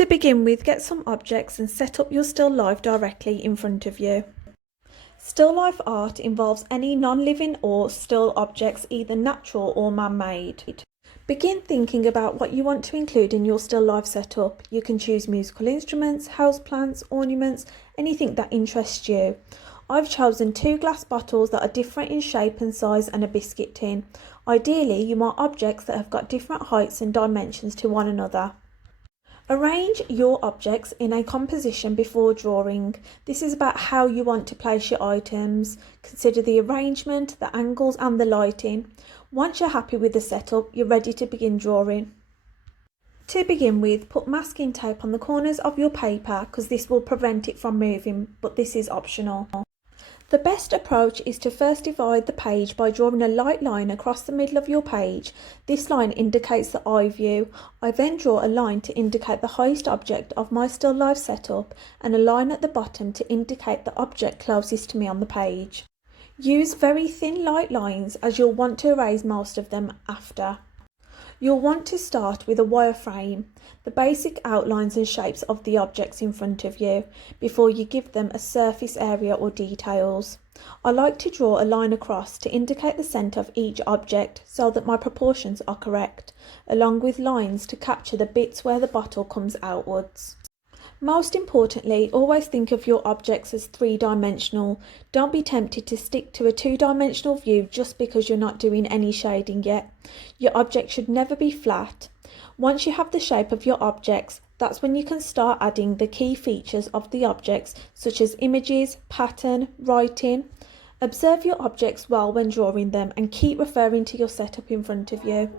To begin with, get some objects and set up your still life directly in front of you. Still life art involves any non-living or still objects, either natural or man-made. Begin thinking about what you want to include in your still life setup. You can choose musical instruments, houseplants, ornaments, anything that interests you. I've chosen 2 glass bottles that are different in shape and size and a biscuit tin. Ideally, you want objects that have got different heights and dimensions to one another. Arrange your objects in a composition before drawing. This is about how you want to place your items. Consider the arrangement, the angles and the lighting. Once you're happy with the setup, you're ready to begin drawing. To begin with, put masking tape on the corners of your paper because this will prevent it from moving, but this is optional. The best approach is to first divide the page by drawing a light line across the middle of your page. This line indicates the eye view. I then draw a line to indicate the highest object of my still life setup and a line at the bottom to indicate the object closest to me on the page. Use very thin light lines as you'll want to erase most of them after. You'll want to start with a wireframe, the basic outlines and shapes of the objects in front of you, before you give them a surface area or details. I like to draw a line across to indicate the centre of each object so that my proportions are correct, along with lines to capture the bits where the bottle comes outwards. Most importantly, always think of your objects as 3-dimensional. Don't be tempted to stick to a 2-dimensional view just because you're not doing any shading yet. Your object should never be flat. Once you have the shape of your objects, that's when you can start adding the key features of the objects, such as images, pattern, writing. Observe your objects well when drawing them and keep referring to your setup in front of you.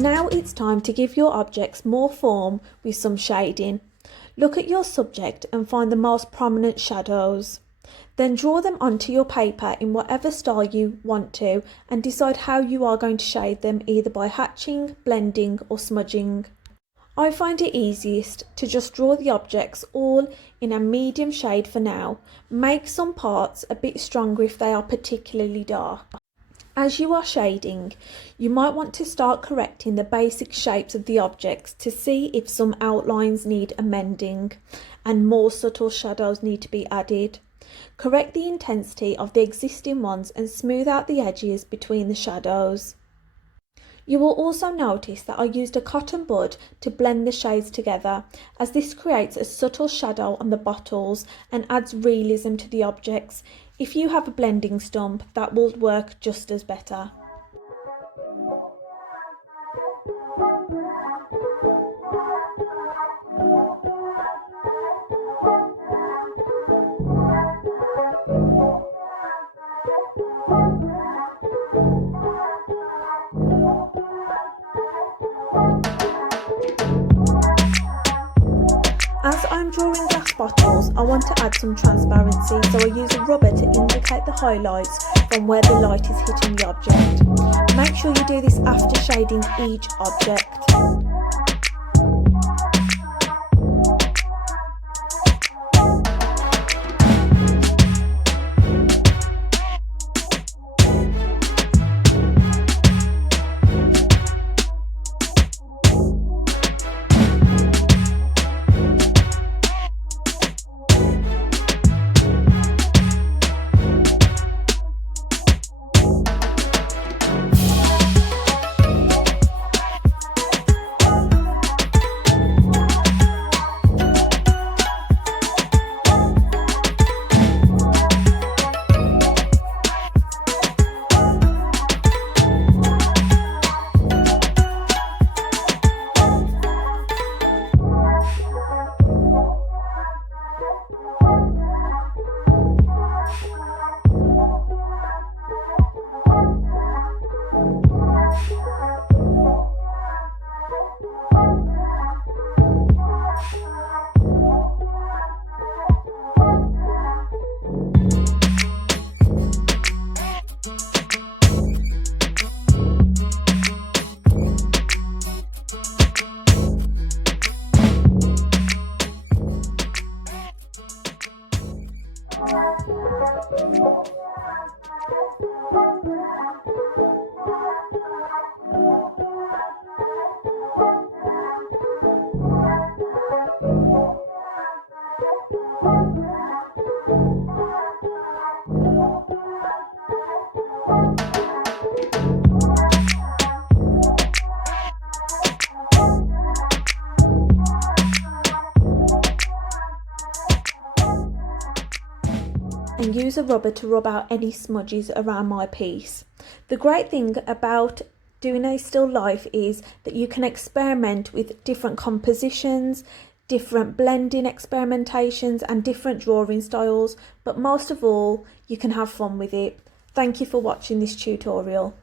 Now it's time to give your objects more form with some shading. Look at your subject and find the most prominent shadows. Then draw them onto your paper in whatever style you want to and decide how you are going to shade them, either by hatching, blending or smudging. I find it easiest to just draw the objects all in a medium shade for now. Make some parts a bit stronger if they are particularly dark. As you are shading, you might want to start correcting the basic shapes of the objects to see if some outlines need amending and more subtle shadows need to be added. Correct the intensity of the existing ones and smooth out the edges between the shadows. You will also notice that I used a cotton bud to blend the shades together, as this creates a subtle shadow on the bottles and adds realism to the objects. If you have a blending stump, that will work just as better. As I'm drawing glass bottles, I want to add some transparency, so I use a rubber to indicate the highlights from where the light is hitting the object. Make sure you do this after shading each object. And use a rubber to rub out any smudges around my piece. The great thing about doing a still life is that you can experiment with different compositions, different blending experimentations and different drawing styles, but most of all, you can have fun with it. Thank you for watching this tutorial.